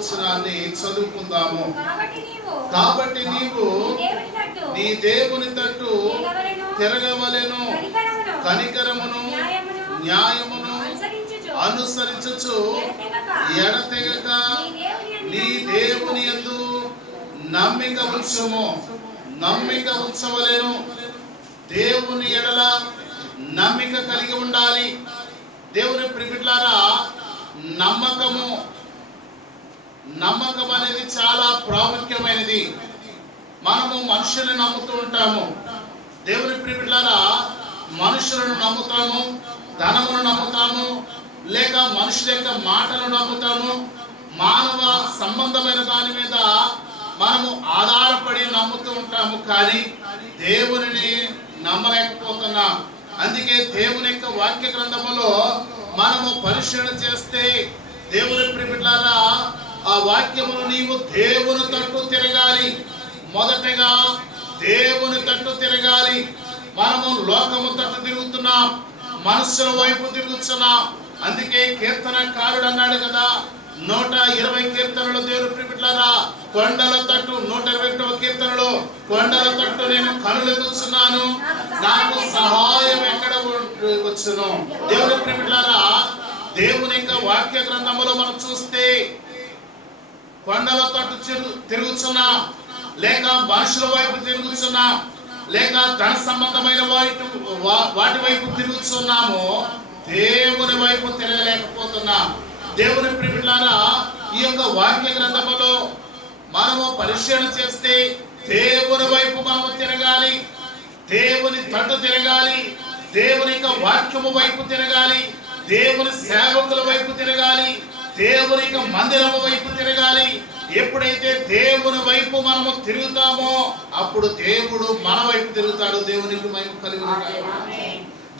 వచనాన్ని చదువుకుందాము. కాబట్టి నీవు నీ దేవుని తట్టు తిరగవలెను కనికరమును, న్యాయమును న్యాయమును అనుసరించుచు, అనుసరించుచు ఎడతెగక, నీ దేవుని నీ నమ్మిక యందు నమ్మిక ఉంచుము. నమ్మిక ఉంచవలేను. దేవుని ఎడల నమ్మిక కలిగి ఉండాలి. దేవుని ప్రిమిట్లారా నమ్మకము నమ్మకం అనేది చాలా ప్రాముఖ్యమైనది. మనము మనుషుల్ని నమ్ముతూ ఉంటాము. దేవుని ప్రిమిట్లారా మనుషులను నమ్ముతాము ధనమును నమ్ముతాము లేక మనుషుల యొక్క మాటలు నమ్ముతాము. మానవ సంబంధమైన దాని మీద మనము ఆధారపడి నమ్ముతూ ఉంటాము కానీ దేవునిని నమ్మలేకపోతున్నాం. అందుకే దేవుని యొక్క వాక్య గ్రంథములో మనము పరిశీలన చేస్తే దేవుని ప్రిమిట్లారా ఆ వాక్యమును నీవు దేవుని తట్టు తిరగాలి. మొదటగా దేవుని తట్టు తిరగాలి. మనము లోకము తట్టు తిరుగుతున్నాం. మనుషుల వైపు తిరుగుతున్నాం. అందుకే కీర్తనకారుడు అన్నాడు కదా. నూట ఇరవై కీర్తనలు దేవుని ప్రిమిట్లారా కొండల తట్టు నూట ఇరవై ఒకటవ కీర్తనలో కొండల తట్టు నేను కనులెత్తుతున్నాను నాకు సహాయం ఎక్కడ వచ్చును దేవుని ప్రిపిట్లారా దేవుని యొక్క వాక్య గ్రంథములో మనం చూస్తే కొండల తట్టు తిరుగు తిరుగుతున్నాం. లేక మనుషుల వైపు తిరుగుతున్నాం. లేక ధన సంబంధమైన వాటి వా- వాటి వైపు తిరుగుతున్నాము. దేవుని వైపు తిరగలేకపోతున్నాం దేవుని ప్రిమిట్లారా ఈ యొక్క వాక్య గ్రంథములో మనము పరిశీలన చేస్తే దేవుని వైపు మనము తిరగాలి. దేవుని తట్టు తిరగాలి. దేవుని యొక్క వాక్యము వైపు తిరగాలి. దేవుని సేవకుల వైపు తిరగాలి. దేవుని యొక్క మందిరము వైపు తిరగాలి. ఎప్పుడైతే దేవుని వైపు మనము తిరుగుతామో అప్పుడు దేవుడు మన వైపు తిరుగుతాడు దేవునికి వైపు కలిగి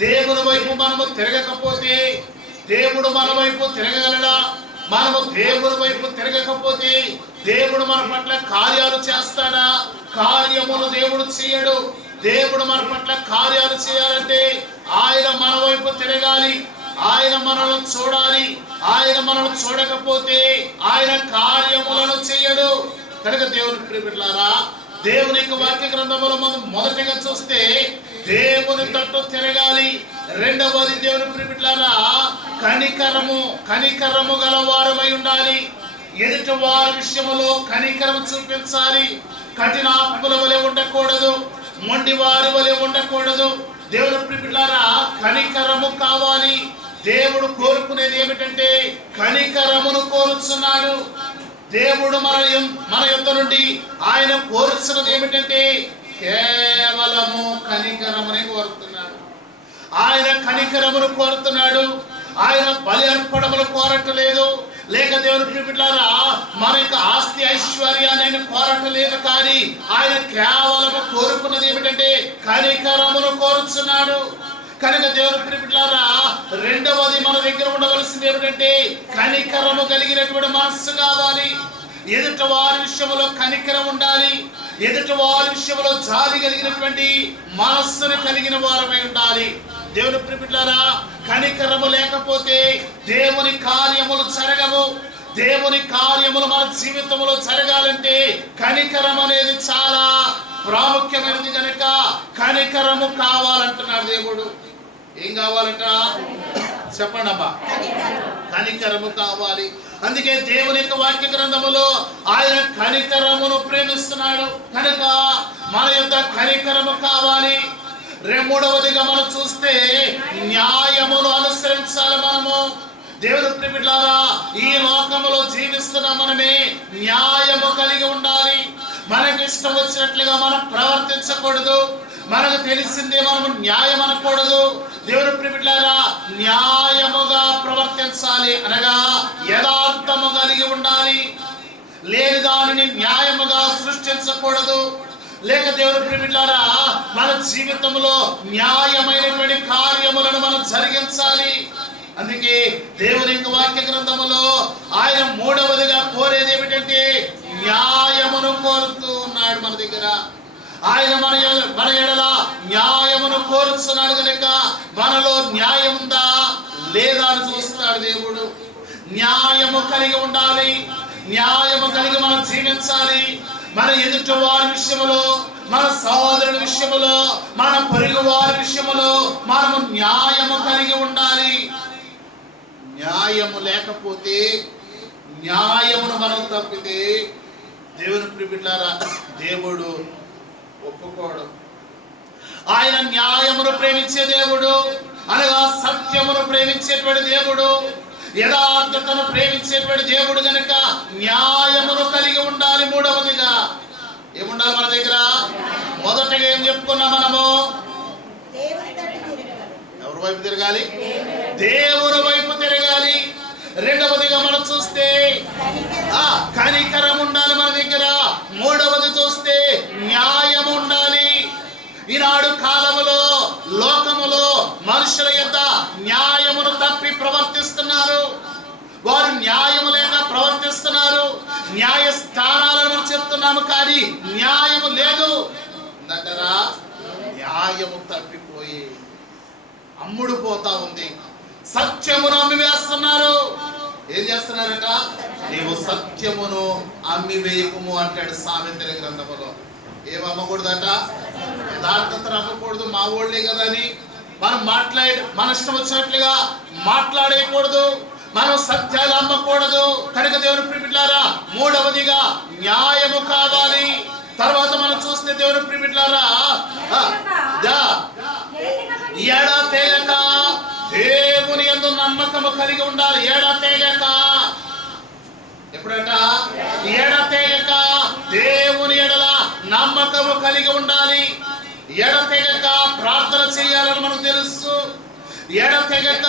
దేవుని వైపు మనము తిరగకపోతే దేవుడు మన వైపు తిరగగలడా? మనము దేవుని వైపు తిరగకపోతే దేవుడు మన పట్ల కార్యాలు చేస్తాడా? కార్యములు దేవుడు చేయడు. దేవుడు మన పట్ల కార్యాలు చేయాలంటే ఆయన మన వైపు తిరగాలి. ఆయన మనల్ని చూడాలి. ఆయన మనల్ని చూడకపోతే ఆయన కార్యములను చేయడు. కనుక దేవుని ప్రియులారా దేవుని యొక్క వాక్య గ్రంథములో మనం మొదటిగా చూస్తే దేవుని తట్టు తిరగాలి. రెండవది దేవుని ప్రిపిట్లారా కనికరము కనికరము గల వారమై ఉండాలి. ఎదుటి వారి విషయములో కనికరం చూపించాలి. కఠినాత్ముల వలె ఉండకూడదు. మొండి వారి వలె ఉండకూడదు. దేవుని ప్రిపిట్లారా కనికరము కావాలి. దేవుడు కోరుకునేది ఏమిటంటే కనికరమును కోరుచున్నాడు. దేవుడు మన మన యొక్క నుండి ఆయన కోరుతున్నది ఏమిటంటే కేవలము కనికరమునే కోరుతున్నాడు. ఆయన కనికరమును కోరుతున్నాడు. ఆయన బలి అర్పణములు కోరట్లేదు. లేక దేవుని చూపిట్లారా మన యొక్క ఆస్తి ఐశ్వర్యాన్ని ఆయన కోరట్లేదు కానీ ఆయన కేవలము కోరుకున్నది ఏమిటంటే కనికరమును కోరుచున్నాడు. కనుక దేవుని ప్రిపిట్లారా రెండవది మన దగ్గర ఉండవలసింది ఏమిటంటే కనికరము కలిగినటువంటి మనస్సు కావాలి. ఎదుట వారి విషయంలో కనికరం ఉండాలి. ఎదుట వారి విషయంలో జాలి కలిగినటువంటి మనస్సును కలిగిన వారమై ఉండాలి. దేవుని ప్రిపిట్లారా కనికరము లేకపోతే దేవుని కార్యములు జరగవు. దేవుని కార్యములు మన జీవితంలో జరగాలంటే కనికరం అనేది చాలా ప్రాముఖ్యమైనది కనుక కనికరము కావాలంటున్నాడు దేవుడు. ఏం కావాలట? చెప్పండి అమ్మా కనికరము కావాలి. అందుకే దేవుని యొక్క వాక్య గ్రంథములో ఆయన కనికరమును ప్రేమిస్తున్నాడు. కనుక మన యొక్క కనికరము కావాలి. రే మూడవదిగా మనం చూస్తే న్యాయమును అనుసరించాలి మనము. దేవుని ప్రిమిట్లారా ఈ లోకములో జీవిస్తున్న మనమే న్యాయము కలిగి ఉండాలి. మనకి ఇష్టం వచ్చినట్లుగా మనం ప్రవర్తించకూడదు. మనకు తెలిసిందే మనము న్యాయం అనకూడదు. దేవుని ప్రిమిట్లారా న్యాయముగా ప్రవర్తించాలి అనగా యథార్థము కలిగి ఉండాలి. లేని దానిని న్యాయముగా సృష్టించకూడదు. లేక దేవుని ప్రిమిట్లారా మన జీవితంలో న్యాయమైనటువంటి కార్యములను మనం జరిగించాలి. అందుకే దేవుని వాక్య గ్రంథములో ఆయన మూడవదిగా కోరేది ఏమిటంటే న్యాయమును కోరుతూ ఉన్నాడు మన దగ్గర. ఆయన మన మన ఎడల న్యాయమును కోరుస్తున్నాడు కనుక మనలో న్యాయం ఉందా లేదా అని చూస్తున్నాడు దేవుడు. న్యాయము కలిగి ఉండాలి. న్యాయము కలిగి మనం జీవించాలి. మన ఎదుటి వారి విషయములో మన సహోదరుల విషయములో మన పొరుగు వారి విషయములో మనము న్యాయము కలిగి ఉండాలి. న్యాయము లేకపోతే న్యాయమును మనం తప్పితే దేవుని ప్రిబిడ్లారా దేవుడు ఒప్పుకోడు. ఆయన న్యాయమును ప్రేమించే దేవుడు అనగా సత్యమును ప్రేమించేటువంటి దేవుడు యథార్థతను ప్రేమించేటువంటి దేవుడు గనుక న్యాయమును కలిగి ఉండాలి మూడవదిగా. ఏముండాలి మన దగ్గర? మొదటగా ఏం చెప్పుకున్నాం మనము? ఎవరి వైపు తిరగాలి? దేవుని వైపు తిరగాలి. రెండవదిగా మనం చూస్తే ఆ కనికరం ఉండాలి మన దగ్గర. మూడవది చూస్తే న్యాయం ఉండాలి. ఈనాడు కాలములో లోకములో మనుషుల యొక్క న్యాయమును తప్పి ప్రవర్తిస్తున్నారు. వారు న్యాయము లేక ప్రవర్తిస్తున్నారు. న్యాయ స్థానాలను చెప్తున్నాము కానీ న్యాయము లేదు. దగ్గర న్యాయము తప్పిపోయి అమ్ముడు పోతా ఉంది. సత్యమును అమ్మి వేస్తున్నారు ఏం చేస్తున్నారట? నీవు సత్యమును అమ్మి వేయకుము అంటాడు సామెతల గ్రంథములో ఏం అమ్మకూడదట? యథార్థతను అమ్మకూడదు మా ఊళ్ళే కదా అని. మనం మాట్లాడే మన ఇష్టం వచ్చినట్లుగా మాట్లాడేయకూడదు. మనం సత్యాలు అమ్మకూడదు. కనుక దేవుని ప్రిమిట్లారా మూడవదిగా న్యాయము కావాలి. తర్వాత మనం చూస్తే దేవుని ప్రిమిట్లారా ఎడ యందు నమ్మకము కలిగి ఉండాలి. ఎడ తేగక ఎప్పుడట? ఎడ తేగక దేవుని ఎడల నమ్మకము కలిగి ఉండాలి. ఎడ తెగక ప్రార్థన చేయాలని మనకు తెలుసు. ఎడ తెగక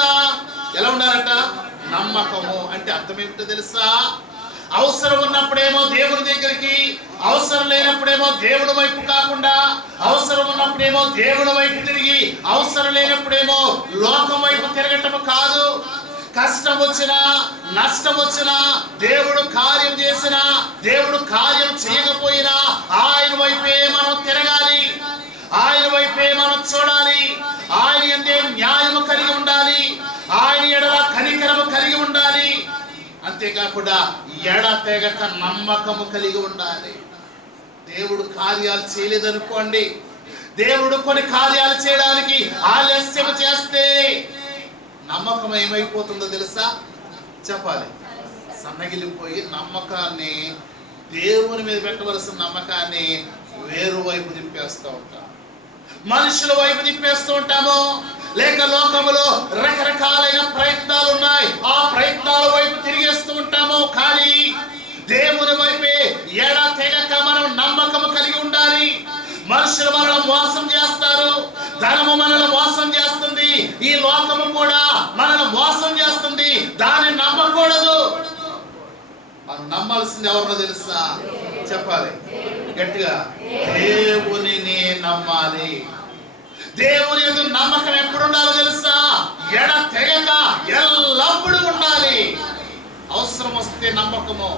ఎలా ఉండాలంట? నమ్మకము. అంటే అర్థం ఏమిటో తెలుసా? అవసరం ఉన్నప్పుడేమో దేవుడి దగ్గరికి అవసరం లేనప్పుడేమో దేవుడి వైపు కాకుండా అవసరం ఉన్నప్పుడేమో దేవుడి వైపు తిరిగి అవసరం లేనప్పుడేమో లోకం వైపు తిరగటం కాదు. కష్టం వచ్చినా నష్టం వచ్చినా దేవుడు కార్యం చేసినా దేవుడు కార్యం చేయకపోయినా ఆయన వైపే మనం తిరగాలి. ఆయన వైపే మనం చూడాలి. ఆయన ఎందే న్యాయము కలిగి ఉండాలి. ఆయన ఎడల కనికరము కలిగి ఉండాలి. అంతేకాకుండా ఎడ తెగక నమ్మకము కలిగి ఉండాలి. దేవుడు కార్యాలు చేయలేదనుకోండి. దేవుడు కొన్ని కార్యాలు చేయడానికి ఆలస్యం చేస్తే నమ్మకం ఏమైపోతుందో తెలుసా? చెప్పాలి. సన్నగిలిపోయి నమ్మకాన్ని దేవుని మీద పెట్టవలసిన నమ్మకాన్ని వేరు వైపు తిప్పేస్తూ ఉంటాం. మనుషుల వైపు తిప్పేస్తూ ఉంటాము. లేక లోకములో రకరకాలైన ప్రయత్నాలు ఉన్నాయి ఆ ప్రయత్నాల వైపు తిరిగేస్తూ ఉంటాము కానీ దేవుని వైపే ఎడ తెగక మనం నమ్మకము కలిగి ఉండాలి. మనుషులు మనల్ని మోసం చేస్తారు ధనము మనల్ని మోసం చేస్తుంది. ఈ లోకము కూడా మనల్ని మోసం చేస్తుంది. దాన్ని నమ్మకూడదు. మనం నమ్మాల్సింది ఎవరినో తెలుసా? చెప్పాలి. గట్టిగా దేవునిని నమ్మాలి. దేవుని ఎందు నమ్మకం ఎప్పుడు ఉండాలో తెలుసా? ఎడ తెగక ఎల్లప్పుడూ ఉండాలి. అవసరం వస్తే నమ్మకము.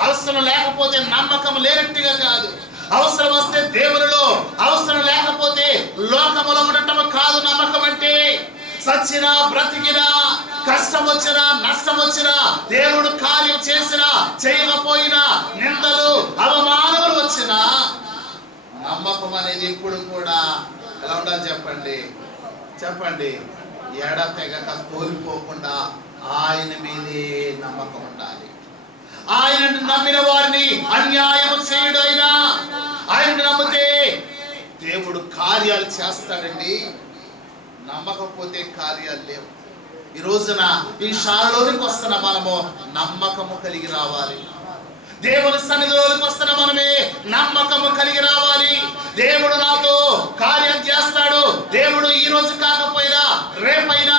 అవసరం లేకపోతే నమ్మకం లేనట్టుగా కాదు. అవసరం వస్తే దేవునిలో అవసరం లేకపోతే లోకములో ఉండటం కాదు నమ్మకం అంటే. సచ్చినా బ్రతికినా కష్టం వచ్చినా నష్టం వచ్చినా దేవుడు కార్యం చేసినా చేయకపోయినా నిందలు అవమానములు వచ్చినా నమ్మకం అనేది ఇప్పుడు కూడా ఎలా ఉండాలి చెప్పండి? చెప్పండి. ఎడ తెగక కోల్పోకుండా ఆయన మీదే నమ్మకం ఉండాలి. ఆయన నమ్మిన వారిని అన్యాయం చేయడైనా ఆయన నమ్మితే దేవుడు కార్యాలు చేస్తాడండి. నమ్మకపోతే కార్యాలు లేవు. ఈ రోజున ఈ షాలోనికి వస్తున్న మనము నమ్మకము కలిగి రావాలి. దేవుని సన్నిధిలోకి వస్తున్న మనమే నమ్మకము కలిగి రావాలి. దేవుడు నాతో కార్యం చేస్తాడు. దేవుడు ఈ రోజు కాకపోయినా రేపైనా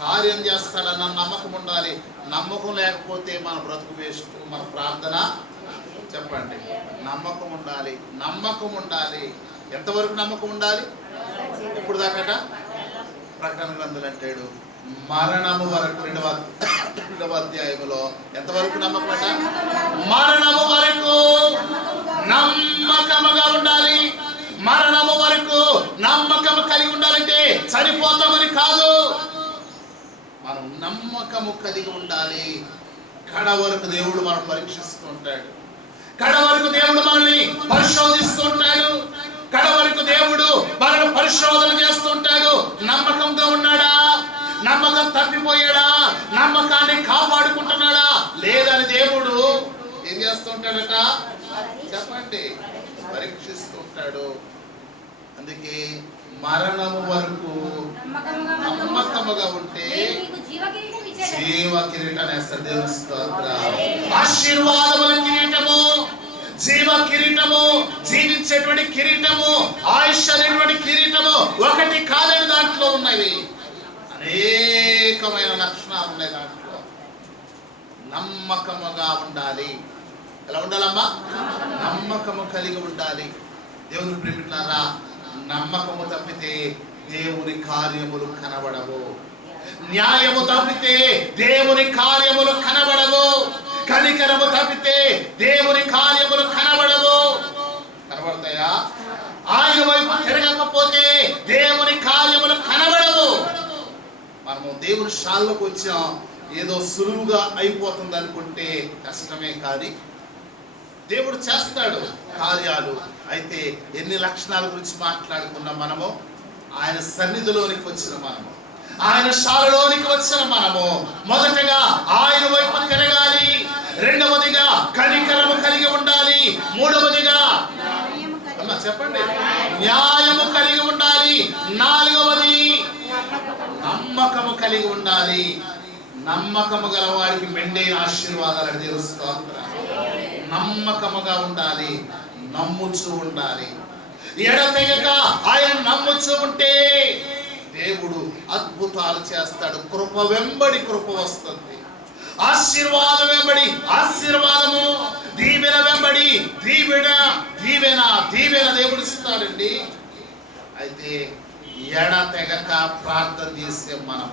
కార్యం చేస్తాడన్న నమ్మకం ఉండాలి. నమ్మకం లేకపోతే మన బ్రతుకు వేస్ట్ మన ప్రార్థన చెప్పండి. నమ్మకం ఉండాలి. నమ్మకం ఉండాలి. ఎంతవరకు నమ్మకం ఉండాలి? ఎప్పుడు దాకట ప్రకటన గ్రంథులు అంటాడు మరణము వరకు రెండవ రెండవ అధ్యాయములో ఎంతవరకు నమ్మకం అంట మరణము వరకు నమ్మకముగా ఉండాలి. మరణము వరకు నమ్మకం కలిగి ఉండాలంటే చనిపోతామని కాదు. మనం నమ్మకము కలిగి ఉండాలి. కడ వరకు దేవుడు మనం పరీక్షిస్తూ ఉంటాడు. కడ వరకు దేవుడు మనల్ని పరిశోధిస్తూ ఉంటాడు. కడ వరకు దేవుడు మనల్ని పరిశోధన చేస్తుంటాడు నమ్మకంగా ఉన్నాడా? నమ్మకం తప్పిపోయాడా? నమ్మకాన్ని కాపాడుకుంటున్నాడా? లేదని దేవుడు ఏం చేస్తుంటాడట? చెప్పండి. పరీక్షిస్తూ ఉంటాడు అందుకే మరణము వరకు నమ్మకముగా ఉంటే జీవ కిరీటం కిరీటాన్ని దేవుని స్తోత్ర. ఆశీర్వాదముల కిరీటము జీవ కిరీటము జీవించేటువంటి కిరీటము ఆయుష్ అనేటువంటి కిరీటము ఒకటి కాదని దాంట్లో ఉన్నవి. అనేకమైన లక్షణాలు ఉన్నాయి దాంట్లో. నమ్మకముగా ఉండాలి. ఎలా ఉండాలమ్మా? నమ్మకము కలిగి ఉండాలి. దేవుని ప్రేమిట్లారా నమ్మకము తప్పితే దేవుని కార్యములు కనబడవు. న్యాయము తప్పితే దేవుని కార్యములు కనబడవు. కనికరము తప్పితే దేవుని కార్యములు కనబడవు. కనబడతాయా? ఆయన వైపు తిరగకపోతే దేవుని కార్యములు కనబడవు. మనము దేవుని షాల్లోకి వచ్చాం ఏదో సులువుగా అయిపోతుంది అనుకుంటే కష్టమే కానీ దేవుడు చేస్తాడు కార్యాలు. అయితే ఎన్ని లక్షణాల గురించి మాట్లాడుకున్నాం మనము? ఆయన సన్నిధిలోనికి వచ్చిన మనము. ఆయన శాలలోనికి వచ్చిన మనము. మొదటగా ఆయన వైపు తిరగాలి. రెండవదిగా కనికరము కలిగి ఉండాలి. మూడవదిగా చెప్పండి. న్యాయము కలిగి ఉండాలి. నాలుగవది నమ్మకము కలిగి ఉండాలి. నమ్మకము గల వారికి మెండైన ఆశీర్వాదాలు దేవుని స్తోత్రం. నమ్మకముగా ఉండాలి. నమ్ముచూ ఉండాలి. ఎడతెగక ఆయన నమ్ముచూ ఉంటే దేవుడు అద్భుతాలు చేస్తాడు. కృప వెంబడి కృప వస్తుంది. ఆశీర్వాదం వెంబడి ఆశీర్వాదము దీవెన వెంబడి దీవెన దీవెన దీవెన దేవుడు ఇస్తాడండి. అయితే ఎడ తెగక ప్రార్థన చేసే మనము?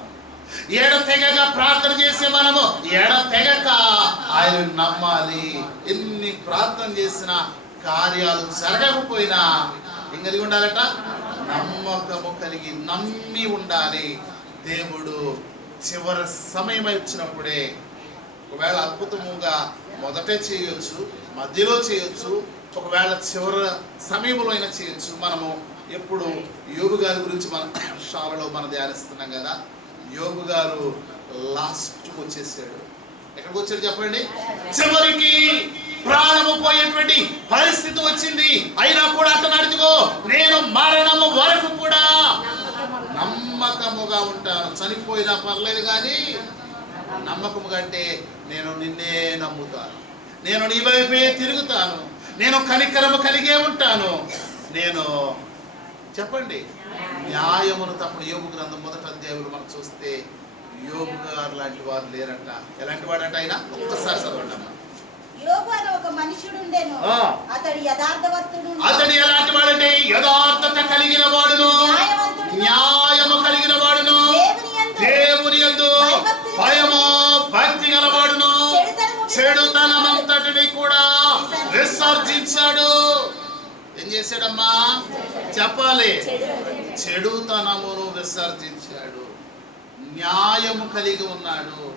ఏడ తెగక ప్రార్థన చేసే మనము? ఎడ తెగక? ఆయన నమ్మాలి. ఎన్ని ప్రార్థన చేసినా కార్యాలు జరగకపోయినా ఏం కలిగి ఉండాలట? నమ్మకము కలిగి నమ్మి ఉండాలి. దేవుడు చివరి సమయం వచ్చినప్పుడే ఒకవేళ అద్భుతముగా మొదటే చేయొచ్చు మధ్యలో చేయొచ్చు ఒకవేళ చివరి సమయంలో అయినా చేయొచ్చు మనము ఎప్పుడు యోగు గారి గురించి మన షాలలో మనం ధ్యానిస్తున్నాం కదా. యోగు గారు లాస్ట్కి వచ్చేసాడు. ఎక్కడికి వచ్చాడు చెప్పండి? చివరికి ప్రాణము పోయేటువంటి పరిస్థితి వచ్చింది. అయినా కూడా అంటున్నాడు నేను మరణము వరకు కూడా నమ్మకముగా ఉంటాను చనిపోయినా పర్లేదు కానీ నమ్మకముగా అంటే నేను నిన్నే నమ్ముతాను. నేను నీ వైపే తిరుగుతాను. నేను కనికరము కలిగే ఉంటాను. నేను చెప్పండి. న్యాయమును తప్పుడు యోగు గ్రంథం మొదటి అధ్యాయంలో మనం చూస్తే యోగు గారు లాంటి వారు లేరంట. ఎలాంటి వాడంట ఆయన? ఒక్కసారి చదవండి. అతడు ఎలాంటి వాడంటే యథార్థత కలిగిన వాడును. న్యాయము కలిగిన వాడును. దేవుని భయభక్తులు భయము భక్తి గలవాడును. చెడుతనము చెడుతనమంతటిని కూడా విసర్జించాడు. ఏం చేశాడమ్మా? చెప్పాలి. చెడుతనమును విసర్జించాడు. న్యాయము కలిగి ఉన్నాడు.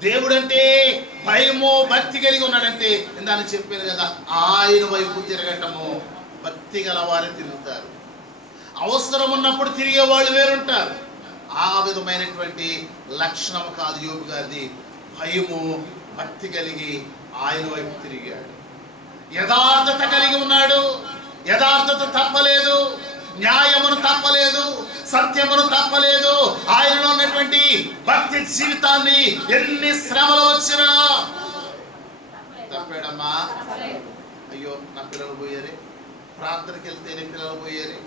దేవుడంటే భయము భక్తి కలిగి ఉన్నాడంటే ఇందాక చెప్పాను కదా ఆయన వైపు తిరగటము. భక్తి గల వారు తిరుగుతారు. అవసరం ఉన్నప్పుడు తిరిగే వాళ్ళు వేరుంటారు. ఆ విధమైనటువంటి లక్షణం కాదు యోగు గారిది. భయము భక్తి కలిగి ఆయన వైపు తిరిగాడు. యథార్థత కలిగి ఉన్నాడు. యథార్థత తప్పలేదు న్యాయమును తప్పలేదు సత్యమును తప్పలేదు. ఆయనలో ఉన్నటువంటి భక్తి జీవితాన్ని ఎన్ని శ్రమలు వచ్చినా తప్పాడమ్మా. అయ్యో నా పిల్లలు పోయారే. ప్రార్థనకి వెళ్తేనే పిల్లలు పోయారే.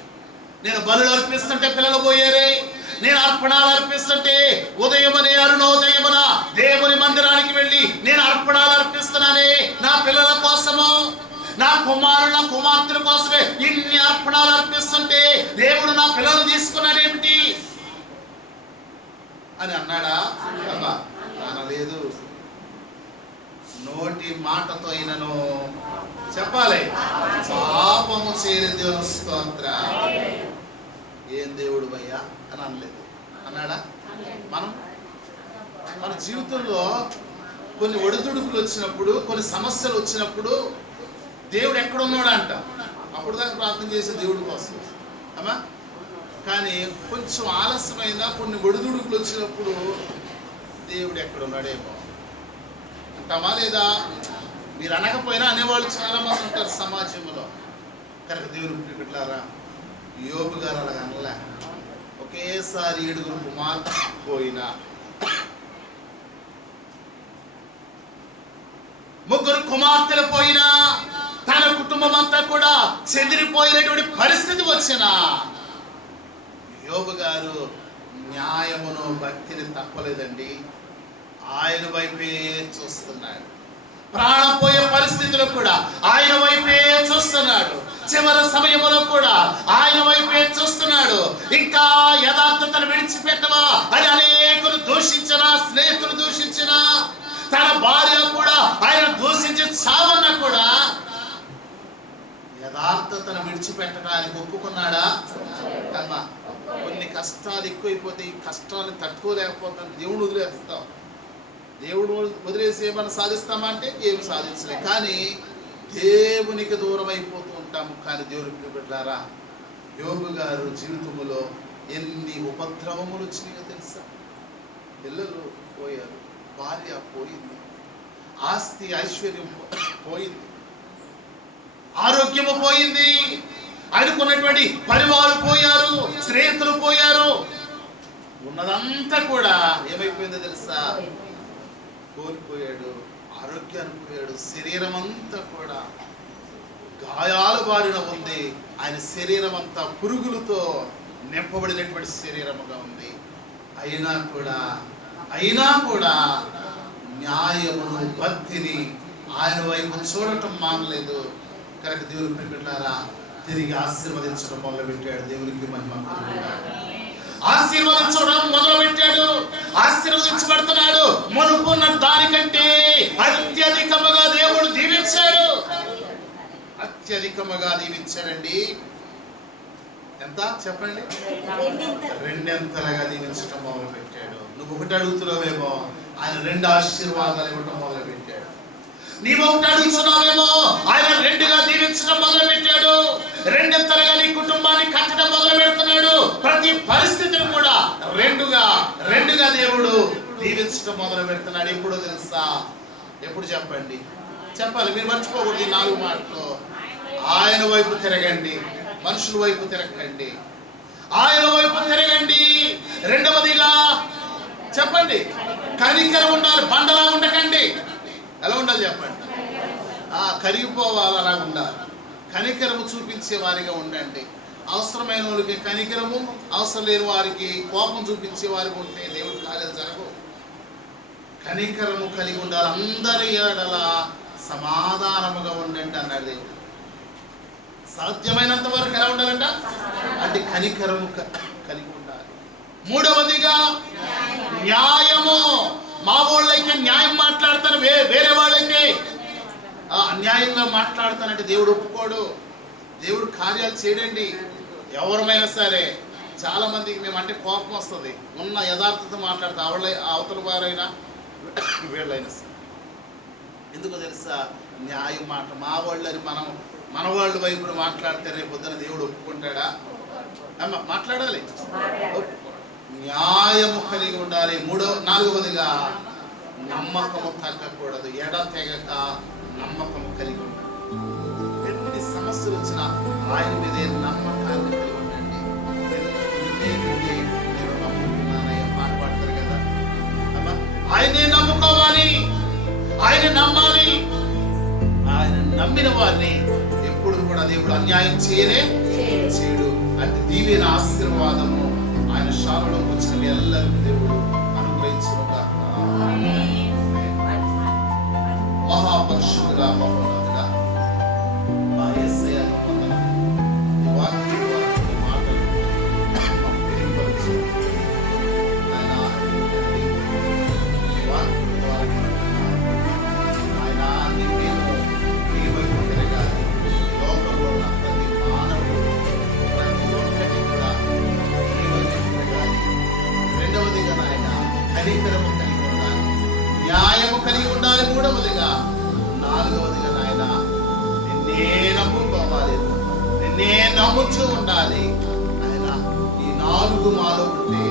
నేను బలు అర్పిస్తుంటే పిల్లలు పోయారే. నేను అర్పణాలు అర్పిస్తుంటే ఉదయమనే అరుణోదయమున దేవుని మందిరానికి వెళ్ళి నేను అర్పణాలు అర్పిస్తున్నానే నా పిల్లల కోసము. నా కుమారుడు కుమార్తెల కోసమే ఇన్ని అర్పణాలు అర్పిస్తుంటే దేవుడు నా పిల్లలు తీసుకున్నాడేమిటి అని అన్నాడా? అమ్మా అనలేదు నోటి మాటతో అయినను చెప్పాలి. పాపము చేయని దేవుని స్తోత్ర. ఏం దేవుడు భయ్యా? అని అనలేదు. అన్నాడా? మనం మన జీవితంలో కొన్ని ఒడిదుడుకులు వచ్చినప్పుడు కొన్ని సమస్యలు వచ్చినప్పుడు దేవుడు ఎక్కడున్నాడు అంట అప్పుడు దాకా ప్రార్థన చేసే దేవుడి కోసం. అమ్మా? కానీ కొంచెం ఆలస్యమైందా? కొన్ని ఒడిదుడుకులు వచ్చినప్పుడు దేవుడు ఎక్కడున్నాడేమో అంటామా లేదా? మీరు అనకపోయినా అనేవాళ్ళు చాలా మంది ఉంటారు సమాజంలో. కనుక దేవుడు పెట్టారా? యోగు గారు అలాగ అనలే. ఒకేసారి ఏడుగురు కుమార్తె పోయినా ముగ్గురు కుమార్తెలు పోయినా. కుటుంబం అంతా కూడా చెదిరిపోయేటువంటి పరిస్థితి వచ్చిన యోగు గారు న్యాయమును భక్తిని తప్పలేదండి. ఆయన వైపే చూస్తున్నాడు. ప్రాణం పోయే పరిస్థితిలో కూడా ఆయన వైపే చూస్తున్నాడు. చివరి సమయంలో కూడా ఆయన వైపే చూస్తున్నాడు. ఇంకా యథార్థతను విడిచిపెట్టవా అని అనేకులు దూషించిన స్నేహితులు దూషించిన తన భార్య కూడా ఆయన దూషించి చావన్నా కూడా యథార్థతను విడిచిపెట్టడానికి ఒప్పుకున్నాడా? అమ్మా కొన్ని కష్టాలు ఎక్కువైపోతే ఈ కష్టాన్ని తట్టుకోలేకపోతాను దేవుడు వదిలేస్తాం. దేవుడు వదిలేసి ఏమైనా సాధిస్తామా అంటే ఏమి సాధించలే. కానీ దేవునికి దూరం అయిపోతూ ఉంటాము. కానీ దేవుడికి బిడ్డారా యోగు గారు జీవితంలో ఎన్ని ఉపద్రవములు వచ్చినాయో తెలుసా? పిల్లలు పోయారు. భార్య పోయింది. ఆస్తి ఐశ్వర్యం పోయింది. ఆరోగ్యము పోయింది. అనుకున్నటువంటి పరివారు పోయారు స్నేహితులు పోయారు. ఉన్నదంతా కూడా ఏమైపోయిందో తెలుసా? కోల్పోయాడు ఆరోగ్యాన్ని పోయాడు శరీరం అంతా కూడా గాయాలు బారిన ఉంది. ఆయన శరీరం అంతా పురుగులతో నింపబడినటువంటి శరీరముగా ఉంది. అయినా కూడా అయినా కూడా న్యాయమును భక్తిని ఆయన వైపు చూడటం మానలేదు. కనుక దేవుని పిల్లలారా తిరిగి ఆశీర్వదించడం మొదలుపెట్టాడు. దేవునికి మహిమ. ఆశీర్వదించడం మొదలు పెట్టాడు ఆశీర్వదించబడుతున్నాడు. మనుకున్న దానికంటే అత్యధికముగా దేవుడు దీవించాడు. అత్యధికముగా దీవించాడండి. ఎంత? చెప్పండి. రెండింతలు. రెండెంతలుగా దీవించడం మొదలు పెట్టాడు నువ్వు ఒకటి అడుగుతున్నావేమో. ఆయన రెండు ఆశీర్వాదాలు ఇవ్వడం మొదలు పెట్టాడు నీవు ఒకటి అడుగుతున్నావేమో? ఆయన రెండుగా దీవించడం మొదలు పెట్టాడు రెండెంతలుగా నీ కుటుంబాన్ని కట్టడం మొదలు పెడుతున్నాడు ప్రతి పరిస్థితిని కూడా రెండుగా రెండుగా దేవుడు దీవించడం మొదలు పెడుతున్నాడు ఎప్పుడో తెలుసా? ఎప్పుడు చెప్పండి? చెప్పాలి. మీరు మర్చిపోకూడదు ఈ నాలుగు మాటలు. ఆయన వైపు తిరగండి. మనుషుల వైపు తిరగండి. ఆయన వైపు తిరగండి. రెండవదిగా చెప్పండి. కనికరం ఉండాలి. బండలా ఉండకండి. ఎలా ఉండాలి చెప్పండి? ఆ కరిగిపోవాలి అలా ఉండాలి. కనికరము చూపించే వారిగా ఉండండి. అవసరమైన వారికి కనికరము అవసరం లేని వారికి కోపం చూపించే వారికి ఉంటే దేవుడు కాలేదు జరగవు కనికరము కలిగి ఉండాలి. అందరి ఏడల సమాధానముగా ఉండండి అన్నాడు దేవుడు. సాధ్యమైనంత వరకు ఎలా ఉండాలంట? అంటే కనికరము కలిగి ఉండాలి. మూడవదిగా న్యాయము. మా వాళ్ళైతే న్యాయం మాట్లాడతాను వే వేరే వాళ్ళైతే. అన్యాయంగా మాట్లాడతానంటే దేవుడు ఒప్పుకోడు. దేవుడు కార్యాలు చేయడండి. ఎవరమైనా సరే చాలా మందికి మేము అంటే కోపం వస్తుంది. ఉన్న యథార్థత మాట్లాడితే అవళ్ళ అవతల వారైనా వీళ్ళైనా సరే. ఎందుకు తెలుసా? న్యాయం మాట. మా వాళ్ళని మనం మన వాళ్ళు వైపున మాట్లాడితే రేపు పొద్దున దేవుడు ఒప్పుకుంటాడా? అమ్మ మాట్లాడాలి. న్యాయము కలిగి ఉండాలి. మూడో నాలుగవదిగా నమ్మకము తగ్గకూడదు. ఎడ తెగక నమ్మకము కలిగి ఉండాలి. ఎన్ని సమస్యలు వచ్చినా ఆయన మీదే నమ్మకాన్ని కలిగి ఉండండి. కదా. ఆయనే నమ్ముకోవాలి. ఆయన నమ్మాలి. ఆయన నమ్మిన వారిని ఎప్పుడు కూడా దేవుడు అన్యాయం చేయనే చేయడు. అంటే దీవెన ఆశీర్వాదము వచ్చిన మీ అందరికీ దేవుడు అనుగ్రహించుగా మహాపరుషుడుగా మహోన్నతుడా నేను నమ్ముతూ ఉండాలి. ఆయన ఈ నాలుగు మాలో ఉంటే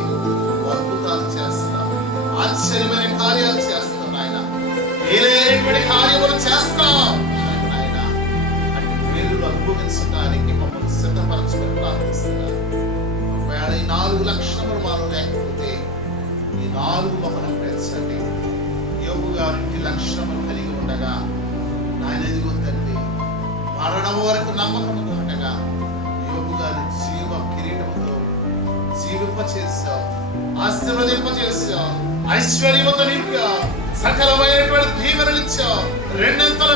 అద్భుతాలు చేస్తాం ఆశ్చర్యమైన కార్యాలు చేస్తాం ఆయన వేరేటువంటి కార్యములు చేస్తాం ఆయన అంటే మీరు అనుభవించడానికి మమ్మల్ని సిద్ధపరచుకొని ప్రార్థిస్తున్నారు ఒకవేళ ఈ నాలుగు లక్షణములు మాలో లేకపోతే ఈ నాలుగు మమ్మల్ని పెంచండి యోగు గారికి లక్షణములు కలిగి ఉండగా ఆయన ఎదిగో తండ్రి మరణం వరకు నమ్మకం ఉండగా యోగు గారి జీవ కిరీటముతో జీవింప చేశావు ఆశీర్వదింప చేశావు ఐశ్వర్యముతో నింపావు సకలమైనటువంటి దీవెనలు ఇచ్చావు రెండంతల